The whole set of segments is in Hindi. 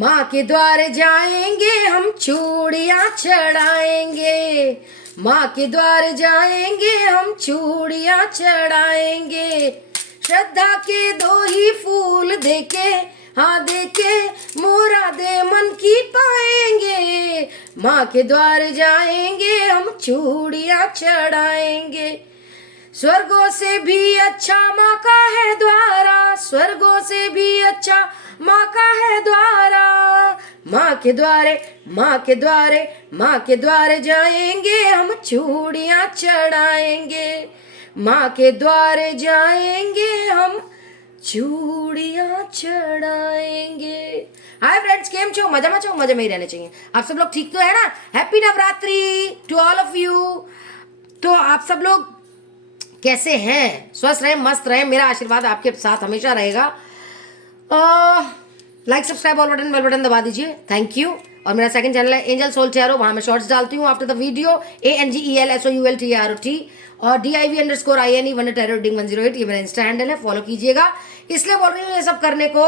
माँ के द्वार जाएंगे हम चूड़ियाँ चढ़ाएंगे, माँ के द्वार जाएंगे हम चूड़ियाँ चढ़ाएंगे, श्रद्धा के दो ही फूल देके, हाँ देके मोरा दे मन की पाएंगे, माँ के द्वार जाएंगे हम चूड़ियाँ चढ़ाएंगे। स्वर्गों से भी अच्छा माँ का है द्वारा, स्वर्गों से भी अच्छा माँ का है द्वारा, माँ के द्वारे, माँ के द्वारे, माँ के द्वारे जाएंगे हम चूड़ियाँ चढ़ाएंगे, माँ के द्वारे जाएंगे हम चूड़ियाँ चढ़ाएंगे। हाय फ्रेंड्स, केम छो? मजा में छो? मजे में ही रहने चाहिए। आप सब लोग ठीक तो है ना? Happy Navratri to all of you. तो आप सब लोग कैसे हैं? स्वस्थ रहें, मस्त रहें, मेरा आशीर्वाद आपके साथ हमेशा रहेगा। Like subscribe all button, bell button दबा दीजिए, थैंक यू। और मेरा सेकंड चैनल है एंजल सोल टैरो, वहाँ मैं शॉर्ट्स डालती हूँ आफ्टर द वीडियो, ANGELSOULTROT और DIV_INE वंडर टैरो रीडिंग 108, ये मेरा इंस्टा हैंडल है, फॉलो कीजिएगा। इसलिए बोल रही हूँ ये सब करने को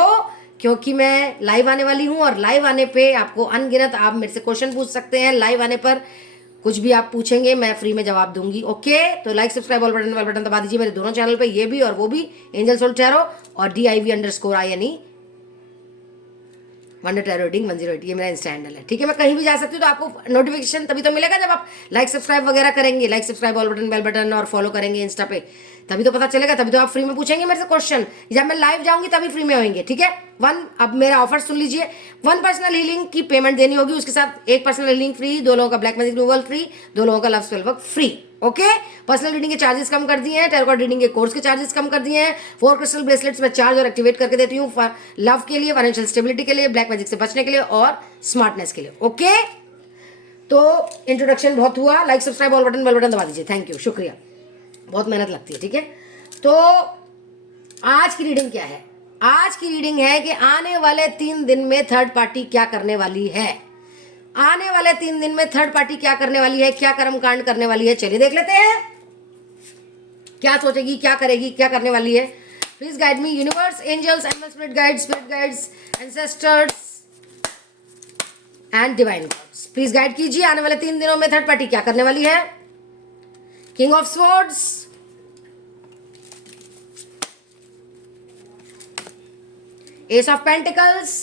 क्योंकि मैं लाइव आने वाली हूँ और लाइव आने पे आपको अनगिनत आप मेरे से क्वेश्चन पूछ सकते हैं। लाइव आने पर कुछ भी आप पूछेंगे मैं फ्री में जवाब दूंगी। ओके, तो like subscribe all button, bell button दबा दीजिए मेरे दोनों चैनल पे, ये भी और वो भी, एंजल सोल टैरो और DIV_INE वंडर टैरो रीडिंग 108, ये मेरा इंस्टा हैंडल है। ठीक है, मैं कहीं भी जा सकती हूँ तो आपको नोटिफिकेशन तभी तो मिलेगा जब आप लाइक सब्सक्राइब वगैरह करेंगे, like subscribe all button, bell button और फॉलो करेंगे इंस्टा पे, तभी तो पता चलेगा, तभी तो आप फ्री में पूछेंगे मेरे से क्वेश्चन। जब मैं लाइव जाऊंगी तभी फ्री में होंगे। ठीक है, अब मेरा ऑफर सुन लीजिए, 1 पर्सनल हीलिंग की पेमेंट देनी होगी, उसके साथ 1 पर्सनल हीलिंग फ्री, 2 लोगों का ब्लैक मैजिक रिमूवल फ्री, 2 लोगों का love spell work free. Okay, personal reading के चार्जेस कम कर दिए हैं, टैरो कार्ड रीडिंग के कोर्स के चार्जेस कम कर दिए हैं, 4 क्रिस्टल ब्रेसलेट्स में चार्ज और एक्टिवेट करके देती हूँ, लव के लिए, फाइनेंशियल स्टेबिलिटी के लिए, ब्लैक मैजिक से बचने के लिए और स्मार्टनेस के लिए। ओके, तो इंट्रोडक्शन बहुत हुआ, like subscribe all button, bell button दबा दीजिए, थैंक यू, शुक्रिया, बहुत मेहनत लगती है। ठीक है, तो आज की रीडिंग क्या है? आज की रीडिंग है कि आने वाले 3 दिन में थर्ड पार्टी क्या करने वाली है। आने वाले 3 दिन में थर्ड पार्टी क्या करने वाली है, क्या कर्म कांड करने वाली है, चलिए देख लेते हैं। क्या सोचेगी, क्या करेगी, क्या करने वाली है? Please guide me universe, angels, animal spirit guides, ancestors and divine gods, please guide कीजिए आने वाले 3 दिनों में थर्ड पार्टी क्या करने वाली है। King of swords, S of pentacles,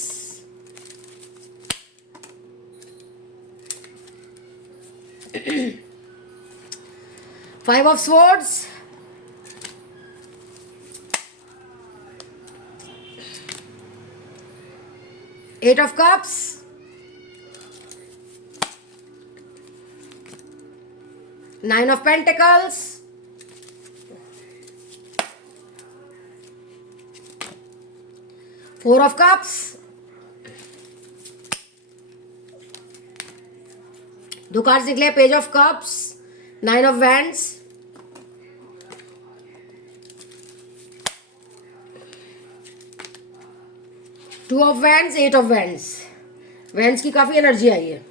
5 of swords, Eight of cups, Nine of pentacles, Four of cups, दो कार्ड्स निकले, page of cups, 9 of wands, two of wands, 8 of wands. Wands की काफी एनर्जी आई है।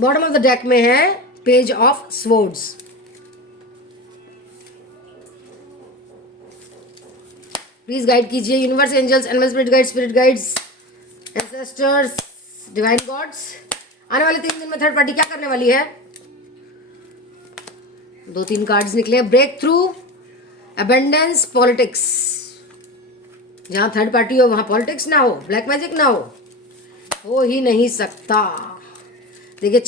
बॉटम ऑफ द डेक में है page of swords. Please guide कीजिए universe, angels, animal spirit guides, ancestors, divine gods, आने वाले 3 दिन में थर्ड पार्टी क्या करने वाली है। 2-3 कार्ड्स निकले, ब्रेक थ्रू, अबेंडेंस, पॉलिटिक्स। जहां थर्ड पार्टी हो वहां पॉलिटिक्स ना हो, ब्लैक मैजिक ना हो ही नहीं सकता। देखिए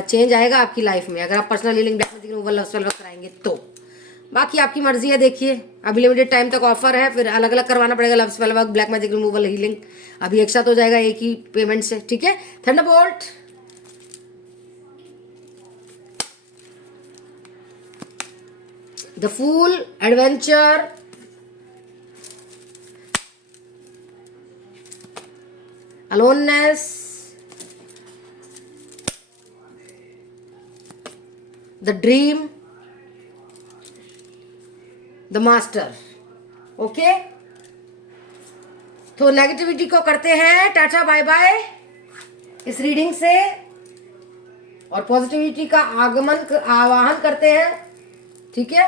चेंज आएगा आपकी लाइफ में अगर आप personal healing, black magic removal कराएंगे तो। बाकी आपकी मर्जी है। देखिए अभी लिमिटेड टाइम तक ऑफर है, फिर अलग अलग करवाना पड़ेगा, love spell work, black magic removal, healing, अभी एक साथ हो जाएगा एक ही पेमेंट से। ठीक है, thunderbolt, the fool, adventure, aloneness, the dream, the master। Okay, तो नेगेटिविटी को करते हैं टाटा बाय बाय इस रीडिंग से और पॉजिटिविटी का आवाहन करते हैं। ठीक है,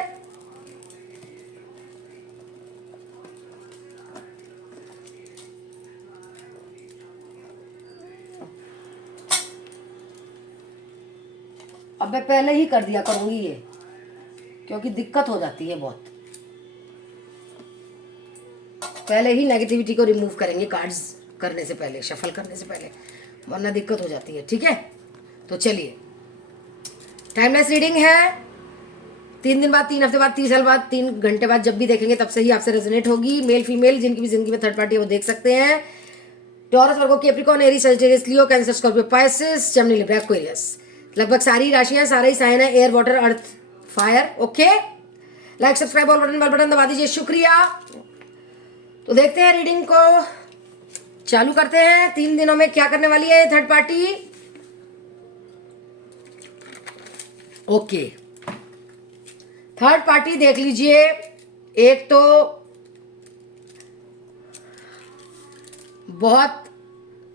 अब मैं पहले ही कर दिया करूँगी ये, क्योंकि दिक्कत हो जाती है बहुत। पहले ही नेगेटिविटी को रिमूव करेंगे कार्ड्स करने से पहले, शफल करने से पहले, वरना दिक्कत हो जाती है। ठीक है, तो चलिए, टाइमलेस रीडिंग है। 3 दिन बाद, 3 हफ्ते बाद, 30 साल बाद, 3 घंटे बाद जब भी देखेंगे तब से ही आपसे रेजोनेट होगी। मेल फीमेल जिनकी भी जिंदगी में थर्ड पार्टी है वो देख सकते हैं। Taurus, Virgo, Capricorn, Aries, Sagittarius, Leo, Cancer, Scorpio, Pisces, Gemini, Libra, Aquarius. लगभग सारी राशियां, सारे ही साइन है, air, water, earth, fire. Okay, like, subscribe और बेल बटन दबा दीजिए, शुक्रिया। तो देखते हैं रीडिंग को, चालू करते हैं। 3 दिनों में क्या करने वाली है third party. Okay, third party देख लीजिए। एक तो बहुत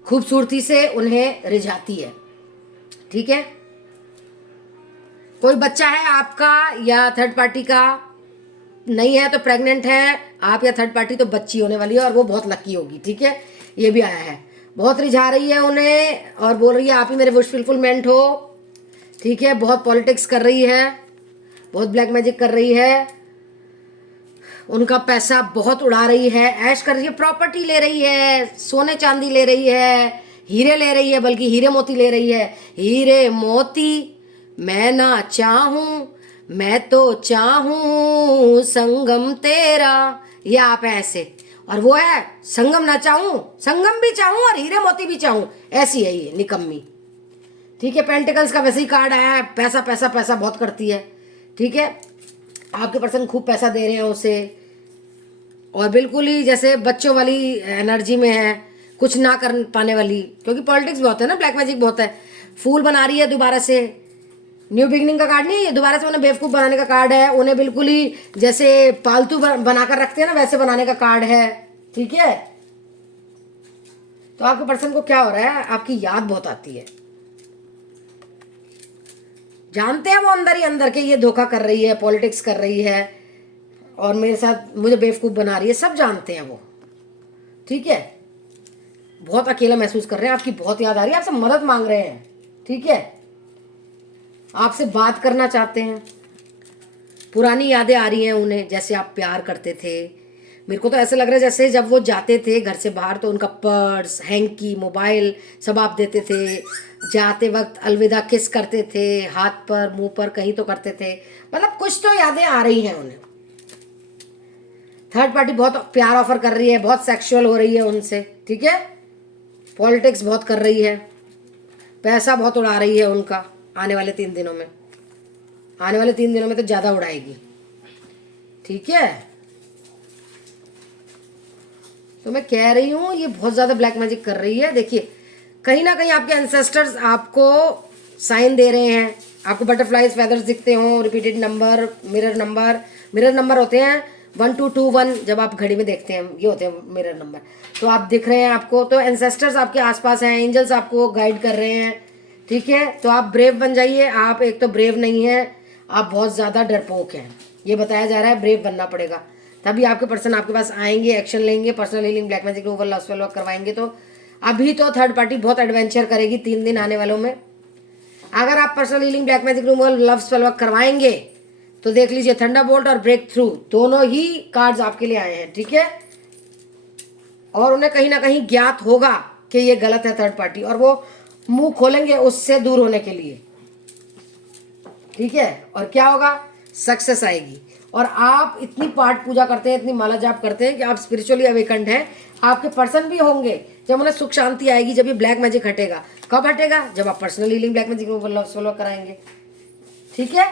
खूबसूरती से उन्हें रिझाती है। ठीक है, कोई बच्चा है आपका या थर्ड पार्टी का, नहीं है तो प्रेग्नेंट है आप या थर्ड पार्टी, तो बच्ची होने वाली है और वो बहुत लकी होगी। ठीक है, ये भी आया है। बहुत रिझा रही है उन्हें और बोल रही है आप ही मेरे विश फुलफिलमेंट हो। ठीक है, बहुत पॉलिटिक्स कर रही है, बहुत ब्लैक मैजिक कर रही है, उनका पैसा बहुत उड़ा रही है, ऐश कर रही है, प्रॉपर्टी ले रही है, सोने चांदी ले रही है, हीरे ले रही है, बल्कि हीरे मोती ले रही है। हीरे मोती मैं ना चाहूं, मैं तो चाहूं संगम तेरा। ये आप ऐसे, और वो है संगम ना चाहूं, संगम भी चाहूं और हीरे मोती भी चाहूं, ऐसी है ये निकम्मी। ठीक है, पेंटिकल्स का वैसे ही कार्ड आया है, पैसा पैसा पैसा बहुत करती है। ठीक है, आपके पर्सन खूब पैसा दे रहे हैं उसे, और बिल्कुल ही जैसे बच्चों वाली एनर्जी में है, कुछ ना कर पाने वाली, क्योंकि पॉलिटिक्स बहुत है ना, ब्लैक मैजिक बहुत है। फूल बना रही है दोबारा से, न्यू बिगनिंग का कार्ड नहीं है ये, दोबारा से उन्हें बेवकूफ़ बनाने का कार्ड है। उन्हें बिल्कुल ही जैसे पालतू बनाकर रखते हैं ना, वैसे बनाने का कार्ड है। ठीक है, तो आपके पर्सन को क्या हो रहा है, आपकी याद बहुत आती है। जानते हैं वो अंदर ही अंदर के ये धोखा कर रही है, पॉलिटिक्स कर रही है और मेरे साथ मुझे बेवकूफ़ बना रही है, सब जानते हैं वो। ठीक है, बहुत अकेला महसूस कर रहे हैं, आपकी बहुत याद आ रही है, आपसे मदद मांग रहे हैं। ठीक है, आपसे बात करना चाहते हैं, पुरानी यादें आ रही हैं उन्हें, जैसे आप प्यार करते थे। मेरे को तो ऐसा लग रहा है जैसे जब वो जाते थे घर से बाहर तो उनका पर्स, हैंकी, मोबाइल सब आप देते थे, जाते वक्त अलविदा किस करते थे, हाथ पर, मुंह पर, कहीं तो करते थे। मतलब कुछ तो यादें आ रही हैं उन्हें। थर्ड पार्टी बहुत प्यार ऑफर कर रही है, बहुत सेक्सुअल हो रही है उनसे। ठीक है, पॉलिटिक्स बहुत कर रही है, पैसा बहुत उड़ा रही है उनका। आने वाले 3 दिनों में, आने वाले 3 दिनों में तो ज़्यादा उड़ाएगी। ठीक है, तो मैं कह रही हूँ ये बहुत ज़्यादा ब्लैक मैजिक कर रही है। देखिए, कहीं ना कहीं आपके एंसेस्टर्स आपको साइन दे रहे हैं, आपको बटरफ्लाइज फैदर्स दिखते हों, रिपीटेड नंबर, मिरर नंबर होते हैं 1221, जब आप घड़ी में देखते हैं ये होते हैं मिरर नंबर, तो आप दिख रहे हैं आपको। तो एंसेस्टर्स आपके आसपास हैं, एंजल्स आपको गाइड कर रहे हैं। ठीक है, तो आप ब्रेव बन जाइए। आप एक तो ब्रेव नहीं है, आप बहुत ज़्यादा डरपोक हैं, ये बताया जा रहा है। ब्रेव बनना पड़ेगा, तभी आपके पर्सन आपके पास आएंगे, एक्शन लेंगे, personal healing, black magic, removal, love spell work करवाएंगे। तो अभी तो थर्ड पार्टी बहुत एडवेंचर करेगी 3 दिन आने वालों में। अगर आप personal healing, black magic, removal, love spell work करवाएंगे तो देख लीजिए थंडरबोल्ट और ब्रेक थ्रू दोनों ही कार्ड्स आपके लिए आए हैं। ठीक है, और उन्हें कहीं ना कहीं ज्ञात होगा कि ये गलत है थर्ड पार्टी, और वो मुंह खोलेंगे उससे दूर होने के लिए। ठीक है, और क्या होगा, सक्सेस आएगी। और आप इतनी पाठ पूजा करते हैं, इतनी माला जाप करते हैं कि आप स्पिरिचुअली अवेकंड हैं। आपके पर्सन भी होंगे, जब उन्हें सुख शांति आएगी, जब ये ब्लैक मैजिक हटेगा। कब हटेगा, जब आप personal healing, black magic, love spell work कराएंगे। ठीक है,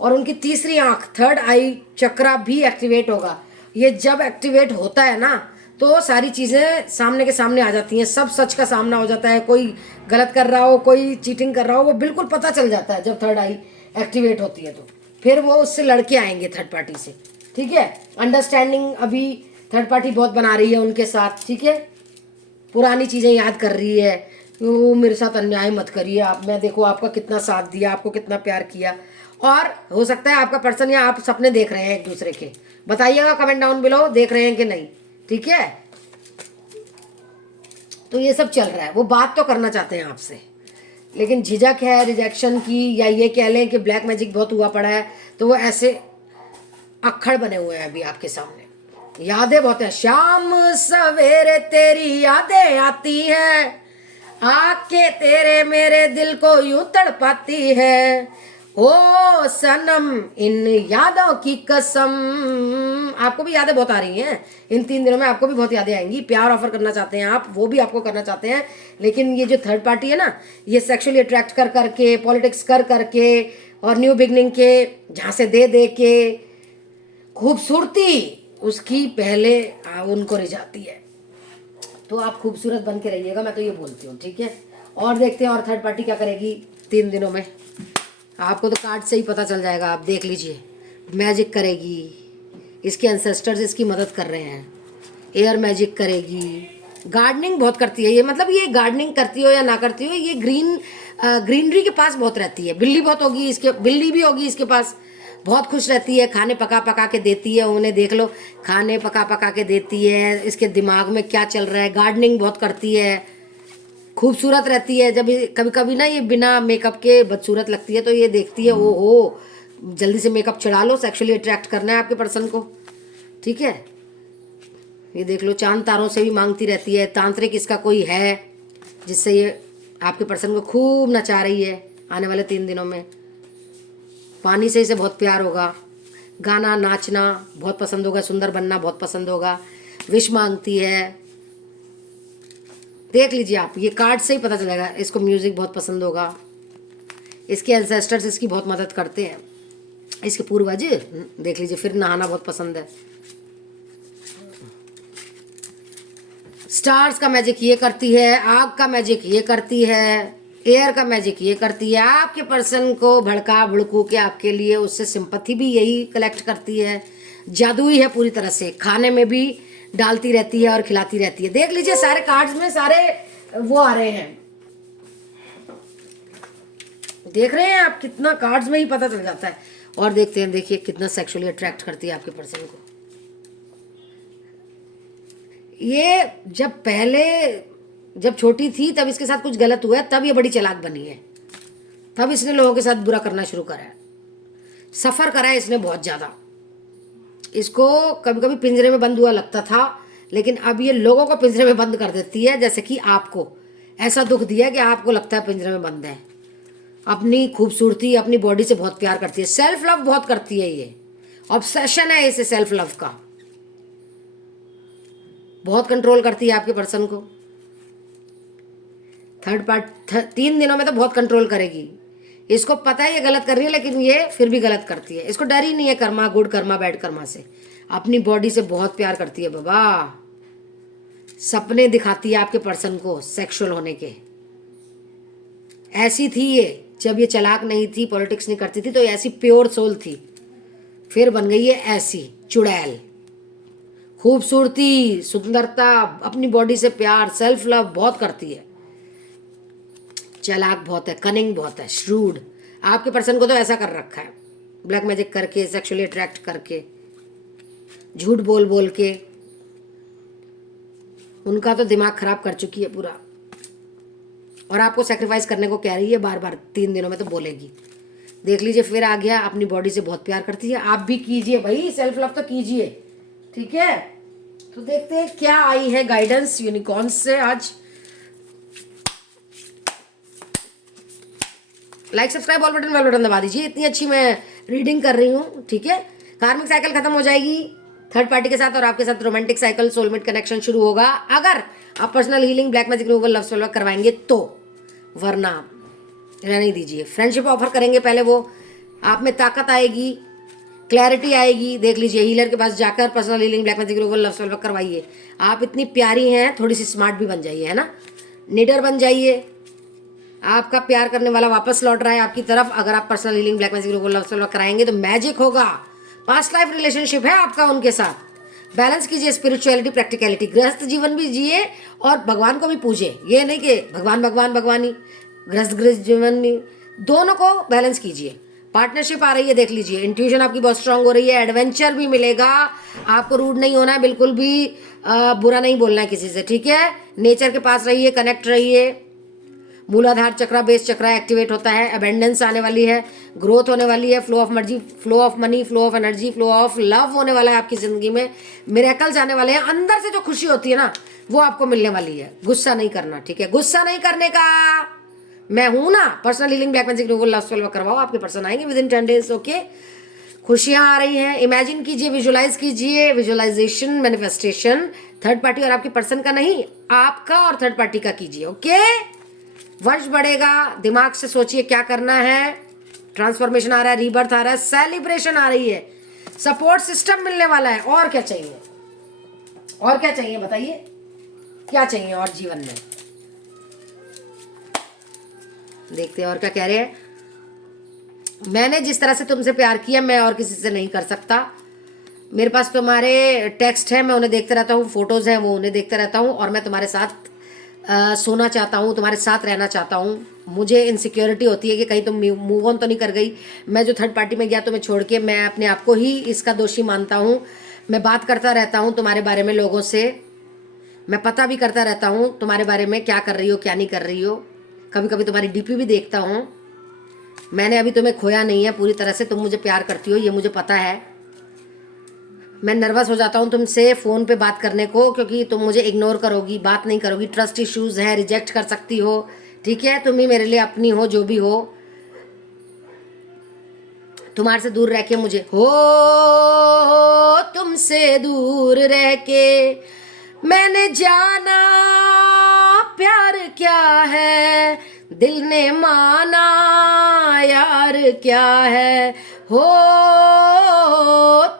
और उनकी तीसरी आंख, थर्ड आई चक्रा भी एक्टिवेट होगा। ये जब एक्टिवेट होता है ना तो सारी चीज़ें सामने के सामने आ जाती हैं, सब सच का सामना हो जाता है। कोई गलत कर रहा हो, कोई चीटिंग कर रहा हो, वो बिल्कुल पता चल जाता है जब थर्ड आई एक्टिवेट होती है। तो फिर वो उससे लड़के आएंगे थर्ड पार्टी से। ठीक है, अंडरस्टैंडिंग अभी थर्ड पार्टी बहुत बना रही है उनके साथ। ठीक है, पुरानी चीज़ें याद कर रही है, वो मेरे साथ अन्याय मत करिए आप, मैं देखो आपका कितना साथ दिया, आपको कितना प्यार किया। और हो सकता है आपका पर्सन या आप सपने देख रहे हैं एक दूसरे के, बताइएगा कमेंट डाउन बिलो, देख रहे हैं कि नहीं। ठीक है, तो ये सब चल रहा है, वो बात तो करना चाहते हैं आपसे। लेकिन झिझक है रिजेक्शन की, या ये कह लें कि ब्लैक मैजिक बहुत हुआ पड़ा है, तो वो ऐसे अक्खड़ बने हुए हैं अभी आपके सामने। यादें बहुत है, शाम सवेरे तेरी यादें आती है, आके तेरे मेरे दिल को यूं तड़पाती है, ओ सनम इन यादों की कसम। आपको भी यादें बहुत आ रही हैं इन 3 दिनों में, आपको भी बहुत यादें आएंगी। प्यार ऑफर करना चाहते हैं आप, वो भी आपको करना चाहते हैं, लेकिन ये जो थर्ड पार्टी है ना, ये सेक्सुअली अट्रैक्ट कर करके, पॉलिटिक्स कर करके, और न्यू बिगनिंग के झांसे दे दे के खूबसूरती उसकी पहले उनको रिझाती है। तो आप खूबसूरत बन के रहिएगा, मैं तो ये बोलती हूँ, ठीक है। और देखते हैं और थर्ड पार्टी क्या करेगी 3 दिनों में। आपको तो कार्ड से ही पता चल जाएगा, आप देख लीजिए। मैजिक करेगी, इसके एंसेस्टर्स इसकी मदद कर रहे हैं, एयर मैजिक करेगी, गार्डनिंग बहुत करती है ये, मतलब ये गार्डनिंग करती हो या ना करती हो, ये ग्रीनरी के पास बहुत रहती है। बिल्ली बहुत होगी इसके, बिल्ली भी होगी इसके पास, बहुत खुश रहती है, खाने पका पका के देती है उन्हें, देख लो खाने पका पका के देती है, इसके दिमाग में क्या चल रहा है। गार्डनिंग बहुत करती है, खूबसूरत रहती है। जब कभी कभी ना ये बिना मेकअप के बदसूरत लगती है, तो ये देखती है ओ हो जल्दी से मेकअप चढ़ा लो, सेक्सुअली अट्रैक्ट करना है आपके पर्सन को, ठीक है। ये देख लो चांद तारों से भी मांगती रहती है। तांत्रिक इसका कोई है जिससे ये आपके पर्सन को खूब नचा रही है आने वाले 3 दिनों में। पानी से इसे बहुत प्यार होगा, गाना नाचना बहुत पसंद होगा, सुंदर बनना बहुत पसंद होगा, विश मांगती है। देख लीजिए आप, ये कार्ड से ही पता चलेगा। इसको म्यूजिक बहुत पसंद होगा, इसके एंसेस्टर्स इसकी बहुत मदद करते हैं, इसके पूर्वज देख लीजिए। फिर नहाना बहुत पसंद है। स्टार्स का मैजिक ये करती है, आग का मैजिक ये करती है, एयर का मैजिक ये करती है। आपके पर्सन को भड़का भड़कू के आपके लिए उससे सिंपैथी भी यही कलेक्ट करती है। जादुई है पूरी तरह से, खाने में भी डालती रहती है और खिलाती रहती है। देख लीजिए सारे कार्ड्स में सारे वो आ रहे हैं, देख रहे हैं आप, कितना कार्ड्स में ही पता चल जाता है। और देखते हैं, देखिए कितना सेक्सुअली अट्रैक्ट करती है आपके पर्सन को। ये जब छोटी थी तब इसके साथ कुछ गलत हुआ है, तब ये बड़ी चालाक बनी है, तब इसने लोगों के साथ बुरा करना शुरू करा है, सफ़र करा है इसने बहुत ज़्यादा। इसको कभी कभी पिंजरे में बंद हुआ लगता था, लेकिन अब ये लोगों को पिंजरे में बंद कर देती है। जैसे कि आपको ऐसा दुख दिया कि आपको लगता है पिंजरे में बंद है। अपनी खूबसूरती, अपनी बॉडी से बहुत प्यार करती है, सेल्फ लव बहुत करती है, ये ऑब्सेशन है इसे सेल्फ लव का। बहुत कंट्रोल करती है आपके पर्सन को। थर्ड पार्ट 3 दिनों में तो बहुत कंट्रोल करेगी। इसको पता है ये गलत कर रही है, लेकिन ये फिर भी गलत करती है। इसको डर ही नहीं है कर्मा, गुड कर्मा, बैड कर्मा से। अपनी बॉडी से बहुत प्यार करती है बाबा। सपने दिखाती है आपके पर्सन को सेक्सुअल होने के। ऐसी थी ये जब ये चालाक नहीं थी, पॉलिटिक्स नहीं करती थी, तो ऐसी प्योर सोल थी। फिर बन गई है ऐसी चुड़ैल। खूबसूरती, सुंदरता, अपनी बॉडी से प्यार, सेल्फ लव बहुत करती है। चालाक बहुत है, कनिंग बहुत है, श्रूड। आपके पर्सन को तो ऐसा कर रखा है, ब्लैक मैजिक करके, सेक्सुअली अट्रैक्ट करके, झूठ बोल बोल के उनका तो दिमाग खराब कर चुकी है पूरा। और आपको सेक्रीफाइस करने को कह रही है बार बार, 3 दिनों में तो बोलेगी। देख लीजिए फिर आ गया, अपनी बॉडी से बहुत प्यार करती है। आप भी कीजिए भाई, सेल्फ लव तो कीजिए, ठीक है। तो देखते हैं क्या आई है गाइडेंस यूनिकॉर्न से आज। Like subscribe all button, bell button दबा दीजिए। इतनी अच्छी मैं रीडिंग कर रही हूँ, ठीक है। कार्मिक साइकिल खत्म हो जाएगी थर्ड पार्टी के साथ, और आपके साथ रोमांटिक साइकिल, सोलमेट कनेक्शन शुरू होगा अगर आप personal healing, black magic removal, love solve करवाएंगे तो, वरना रहने दीजिए। फ्रेंडशिप ऑफर करेंगे पहले, वो आप में ताकत आएगी, क्लैरिटी आएगी। देख लीजिए, हीलर के पास जाकर personal healing, black magic removal, love solve करवाइए। आप इतनी प्यारी हैं, थोड़ी सी स्मार्ट भी बन जाइए, है ना, निडर बन जाइए। आपका प्यार करने वाला वापस लौट रहा है आपकी तरफ। अगर आप personal healing, black magic removal, love solve कराएंगे तो मैजिक होगा। पास्ट लाइफ रिलेशनशिप है आपका उनके साथ। बैलेंस कीजिए स्पिरिचुअलिटी, प्रैक्टिकलिटी। गृहस्थ जीवन भी जिए और भगवान को भी पूजे। ये नहीं कि भगवान भगवान भगवानी, गृहस्थ जीवन भी, दोनों को बैलेंस कीजिए। पार्टनरशिप आ रही है, देख लीजिए। इंट्यूशन आपकी बहुत स्ट्रांग हो रही है। एडवेंचर भी मिलेगा आपको। रूड नहीं होना है, बिल्कुल भी बुरा नहीं बोलना है किसी से, ठीक है। नेचर के पास रहिए, कनेक्ट रहिए। मूलाधार चक्रा, बेस चक्रा एक्टिवेट होता है, अबेंडेंस आने वाली है, ग्रोथ होने वाली है, फ्लो ऑफ मर्जी, flow of money, flow of energy, flow of love होने वाला है आपकी ज़िंदगी में, मिरेकल्स आने वाले हैं, अंदर से जो खुशी होती है ना वो आपको मिलने वाली है। गुस्सा नहीं करना, ठीक है, गुस्सा नहीं करने का। मैं हूं ना, personal healing black magic removal love spell करवाओ, आपके पर्सन आएंगे विद इन 10 डेज। ओके, खुशियां आ रही हैं, इमेजिन कीजिए, विजुलाइज कीजिए, विजुअलाइजेशन मैनिफेस्टेशन थर्ड पार्टी और आपके पर्सन का नहीं, आपका और थर्ड पार्टी का कीजिए। ओके, वंश बढ़ेगा, दिमाग से सोचिए क्या करना है, ट्रांसफॉर्मेशन आ रहा है, रीबर्थ आ रहा है, सेलिब्रेशन आ रही है, सपोर्ट सिस्टम मिलने वाला है। और क्या चाहिए, और क्या चाहिए बताइए, क्या चाहिए और जीवन में, देखते हैं और क्या कह रहे हैं। मैंने जिस तरह से तुमसे प्यार किया मैं और किसी से नहीं कर सकता। मेरे पास तुम्हारे टेक्स्ट हैं, मैं उन्हें देखते रहता हूँ, फोटोज़ हैं वो उन्हें देखते रहता हूँ, और मैं तुम्हारे साथ सोना चाहता हूँ, तुम्हारे साथ रहना चाहता हूँ। मुझे इनसिक्योरिटी होती है कि कहीं तुम मूव ऑन तो नहीं कर गई। मैं जो थर्ड पार्टी में गया तुम्हें छोड़ के, मैं अपने आप को ही इसका दोषी मानता हूँ। मैं बात करता रहता हूँ तुम्हारे बारे में लोगों से, मैं पता भी करता रहता हूँ तुम्हारे बारे में, क्या कर रही हो क्या नहीं कर रही हो। कभी कभी तुम्हारी डीपी भी देखता हूँ। मैंने अभी तुम्हें खोया नहीं है पूरी तरह से, तुम मुझे प्यार करती हो ये मुझे पता है। मैं नर्वस हो जाता हूँ तुमसे फ़ोन पे बात करने को, क्योंकि तुम मुझे इग्नोर करोगी, बात नहीं करोगी, ट्रस्ट इश्यूज़ हैं, रिजेक्ट कर सकती हो, ठीक है। तुम ही मेरे लिए अपनी हो, जो भी हो। तुम्हारे से दूर रह के मुझे हो, तुमसे दूर रह के मैंने जाना प्यार क्या है, दिल ने माना यार क्या है, हो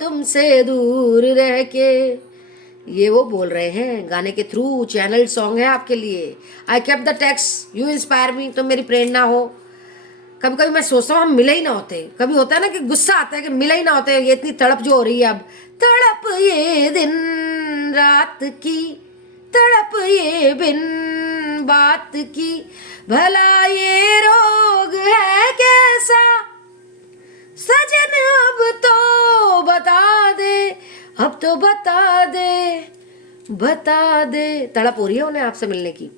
तुमसे दूर रह के। ये वो बोल रहे हैं गाने के थ्रू, चैनल सॉन्ग है आपके लिए। I kept the text, you inspire me, तुम मेरी प्रेरणा हो। कभी कभी मैं सोचता हूँ हम मिले ही ना होते। कभी होता है ना कि गुस्सा आता है कि मिले ही ना होते। ये इतनी तड़प जो हो रही है अब, तड़प ये दिन रात की, तड़प ये बिन बात की, भला ये रोग है कैसा, सजन अब तो बता दे, अब तो बता दे, बता दे। तड़प हो रही है उन्हें आपसे मिलने की।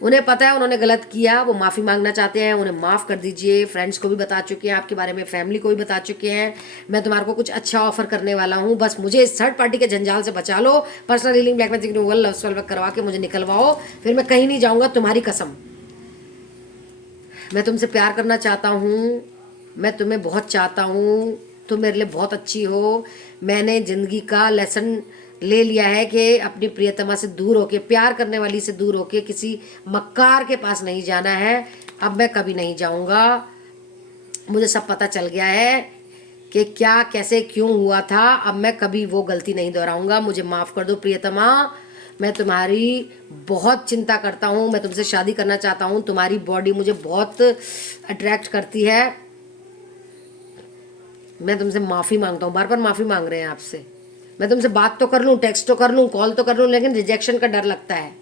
उन्हें पता है उन्होंने गलत किया, वो माफ़ी मांगना चाहते हैं, उन्हें माफ़ कर दीजिए। फ्रेंड्स को भी बता चुके हैं आपके बारे में, फैमिली को भी बता चुके हैं। मैं तुम्हारे को कुछ अच्छा ऑफर करने वाला हूँ, बस मुझे इस थर्ड पार्टी के जंजाल से बचा लो। Personal healing black magic removal love spell करवा के मुझे निकलवाओ, फिर मैं कहीं नहीं जाऊँगा, तुम्हारी कसम। मैं तुमसे प्यार करना चाहता हूँ, मैं तुम्हें बहुत चाहता हूँ, तुम मेरे लिए बहुत अच्छी हो। मैंने ज़िंदगी का लेसन ले लिया है कि अपनी प्रियतमा से दूर होके, प्यार करने वाली से दूर होके किसी मक्कार के पास नहीं जाना है। अब मैं कभी नहीं जाऊँगा। मुझे सब पता चल गया है कि क्या कैसे क्यों हुआ था। अब मैं कभी वो गलती नहीं दोहराऊँगा। मुझे माफ़ कर दो प्रियतमा, मैं तुम्हारी बहुत चिंता करता हूँ, मैं तुमसे शादी करना चाहता हूँ। तुम्हारी बॉडी मुझे बहुत अट्रैक्ट करती है। मैं तुमसे माफ़ी मांगता हूँ, बार बार माफ़ी मांग रहे हैं आपसे। मैं तुमसे बात तो कर लूँ, टेक्स्ट तो कर लूँ, कॉल तो कर लूँ, लेकिन रिजेक्शन का डर लगता है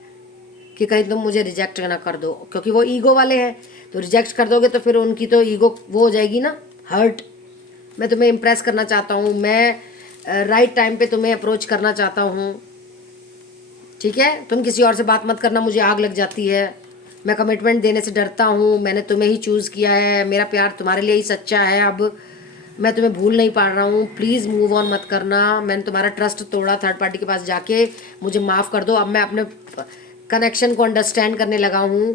कि कहीं तुम मुझे रिजेक्ट ना कर दो, क्योंकि वो ईगो वाले हैं। तो रिजेक्ट कर दोगे तो फिर उनकी तो ईगो वो हो जाएगी ना, हर्ट। मैं तुम्हें इम्प्रेस करना चाहता हूँ, मैं राइट टाइम पे तुम्हें अप्रोच करना चाहता हूँ, ठीक है। तुम किसी और से बात मत करना, मुझे आग लग जाती है। मैं कमिटमेंट देने से डरता हूँ, मैंने तुम्हें ही चूज़ किया है, मेरा प्यार तुम्हारे लिए ही सच्चा है। अब मैं तुम्हें भूल नहीं पा रहा हूँ, प्लीज़ मूव ऑन मत करना। मैंने तुम्हारा ट्रस्ट तोड़ा थर्ड पार्टी के पास जाके, मुझे माफ़ कर दो। अब मैं अपने कनेक्शन को अंडरस्टैंड करने लगा हूँ।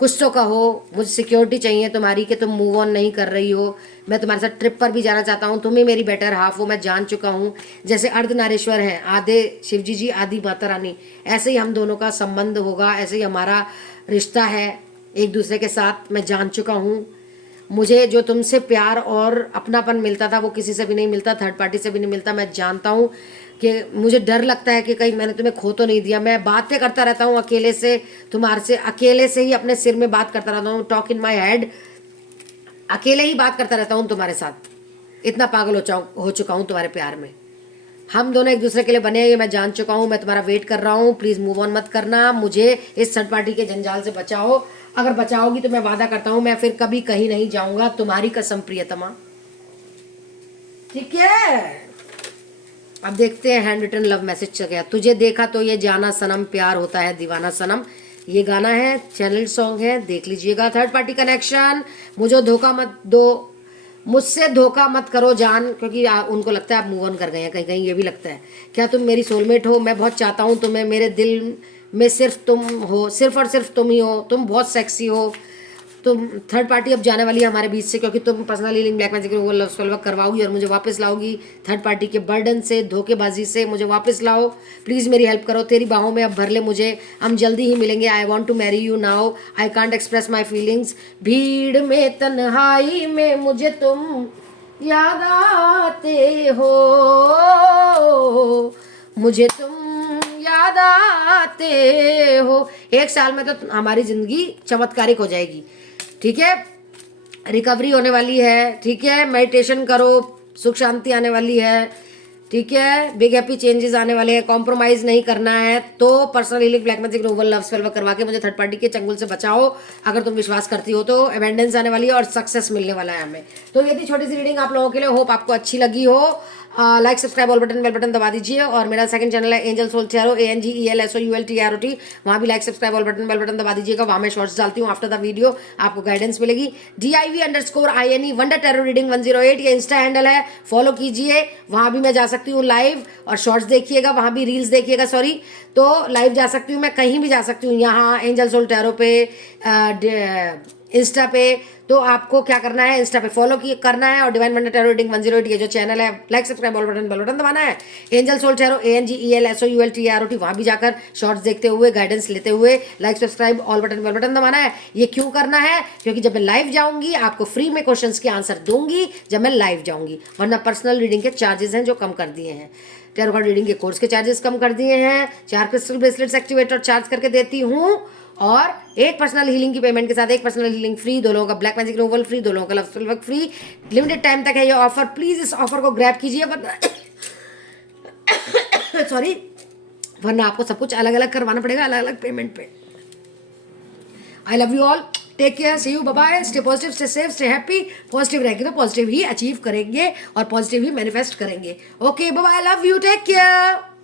कुछ तो कहो, मुझे सिक्योरिटी चाहिए तुम्हारी कि तुम मूव ऑन नहीं कर रही हो। मैं तुम्हारे साथ ट्रिप पर भी जाना चाहता हूँ, तुम ही मेरी बेटर हाफ हो, मैं जान चुका हूँ। जैसे अर्धनारीश्वर हैं, आधे शिवजी जी आदि माता रानी, ऐसे ही हम दोनों का संबंध होगा, ऐसे ही हमारा रिश्ता है एक दूसरे के साथ। मैं जान चुका हूँ। मुझे जो तुमसे प्यार और अपनापन मिलता था वो किसी से भी नहीं मिलता, थर्ड पार्टी से भी नहीं मिलता। मैं जानता हूँ कि मुझे डर लगता है कि कहीं मैंने तुम्हें खो तो नहीं दिया। मैं बातें करता रहता हूँ अकेले से, तुम्हारे से अकेले से ही अपने सिर में बात करता रहता हूँ, टॉक इन माई हेड, अकेले ही बात करता रहता हूँ तुम्हारे साथ। इतना पागल हो चुका हूँ तुम्हारे प्यार में। हम दोनों एक दूसरे के लिए बने हैं, ये मैं जान चुका हूँ। मैं तुम्हारा वेट कर रहा हूँ, प्लीज़ मूव ऑन मत करना, मुझे इस थर्ड पार्टी के जंजाल से बचाओ। अगर बचाओगी तो मैं वादा करता हूँ मैं फिर कभी कहीं नहीं जाऊँगा, तुम्हारी कसम प्रियतमा, ठीक है। अब देखते हैं हैंड रिटन लव मैसेज चल गया। तुझे देखा तो ये जाना सनम, प्यार होता है दीवाना सनम। ये गाना है, चैनल सॉन्ग है, देख लीजिएगा। थर्ड पार्टी कनेक्शन, मुझे धोखा मत दो, मुझसे धोखा मत करो जान, क्योंकि उनको लगता है आप मूव ऑन कर गए हैं, कहीं कहीं ये भी लगता है। क्या तुम मेरी सोलमेट हो? मैं बहुत चाहता हूँ तुम्हें, मेरे दिल में सिर्फ तुम हो, सिर्फ और सिर्फ तुम ही हो, तुम बहुत सेक्सी हो। तुम थर्ड पार्टी अब जाने वाली है हमारे बीच से, क्योंकि तुम पर्सनल हीलिंग ब्लैक मैजिक वो लव स्पेल वर्क करवाओगी और मुझे वापस लाओगी थर्ड पार्टी के बर्डन से, धोखेबाजी से मुझे वापस लाओ। प्लीज़ मेरी हेल्प करो, तेरी बाहों में अब भर ले मुझे, हम जल्दी ही मिलेंगे। I want to marry you now, I can't express my feelings. भीड़ में तन्हाई में मुझे तुम याद आते हो, मुझे तुम याद आते हो। 1 साल में तो हमारी ज़िंदगी चमत्कारिक हो जाएगी, ठीक है। रिकवरी होने वाली है, ठीक है। मेडिटेशन करो, सुख शांति आने वाली है, ठीक है। बिग हैप्पी चेंजेस आने वाले हैं, कॉम्प्रोमाइज़ नहीं करना है। तो personal healing black magic removal love spell work करवा के मुझे थर्ड पार्टी के चंगुल से बचाओ। अगर तुम विश्वास करती हो तो एबेंडेंस आने वाली है और सक्सेस मिलने वाला है हमें। तो ये थी छोटी सी रीडिंग आप लोगों के लिए, होप आपको अच्छी लगी हो। Like subscribe all button bell button दबा दीजिए। और मेरा सेकंड चैनल है एंजल सोल टैरो, ANGELSOULTROT, वहाँ भी like subscribe all button bell button दबा दीजिएगा। वहाँ मैं शॉर्ट्स डालती हूँ, आफ्टर द वीडियो आपको गाइडेंस मिलेगी। DIV_INE वंडर टैरो रीडिंग 108 ये इंस्टा हैंडल है, फॉलो कीजिए। वहाँ भी मैं जा सकती हूँ लाइव, और शॉर्ट्स देखिएगा, वहाँ भी रील्स देखिएगा, सॉरी। तो लाइव जा सकती हूँ मैं, कहीं भी जा सकती हूँ, यहाँ एंजल सोल टैरो पे, इंस्टा पे। तो आपको क्या करना है, इंस्टा पे फॉलो करना है, और डिवाइन वंडर टैरो रीडिंग 108 ये जो चैनल है, like subscribe all button bell button दबाना है। एंजल सोल टैरो ANGELSOULTROT वहाँ भी जाकर शॉर्ट्स देखते हुए, गाइडेंस लेते हुए, like subscribe all button bell button दबाना है। ये क्यों करना है? क्योंकि जब मैं लाइव जाऊंगी आपको फ्री में क्वेश्चंस के आंसर दूंगी, जब मैं लाइव जाऊंगी। वरना पर्सनल रीडिंग के चार्जेस हैं जो कम कर दिए हैं, टैरो कार्ड रीडिंग के कोर्स के चार्जेस कम कर दिए हैं। 4 क्रिस्टल ब्रेसलेट्स एक्टिवेटर चार्ज करके देती हूँ, और एक पर्सनल हीलिंग की पेमेंट के साथ एक पर्सनल हीलिंग फ्री, 2 लोगों का ब्लैक मैजिक रिमूवल फ्री, 2 लोगों का love spell work free. Limited time तक है ये ऑफर, प्लीज इस ऑफर को ग्रैब कीजिए, वरना सॉरी, वरना आपको सब कुछ अलग अलग करवाना पड़ेगा, अलग अलग पेमेंट पे। I love you all, take care, see you, bye bye, stay positive, stay safe, stay happy. Positive रहेंगे तो पॉजिटिव ही अचीव करेंगे और पॉजिटिव ही मैनिफेस्ट करेंगे। Okay bye bye, love you, take care.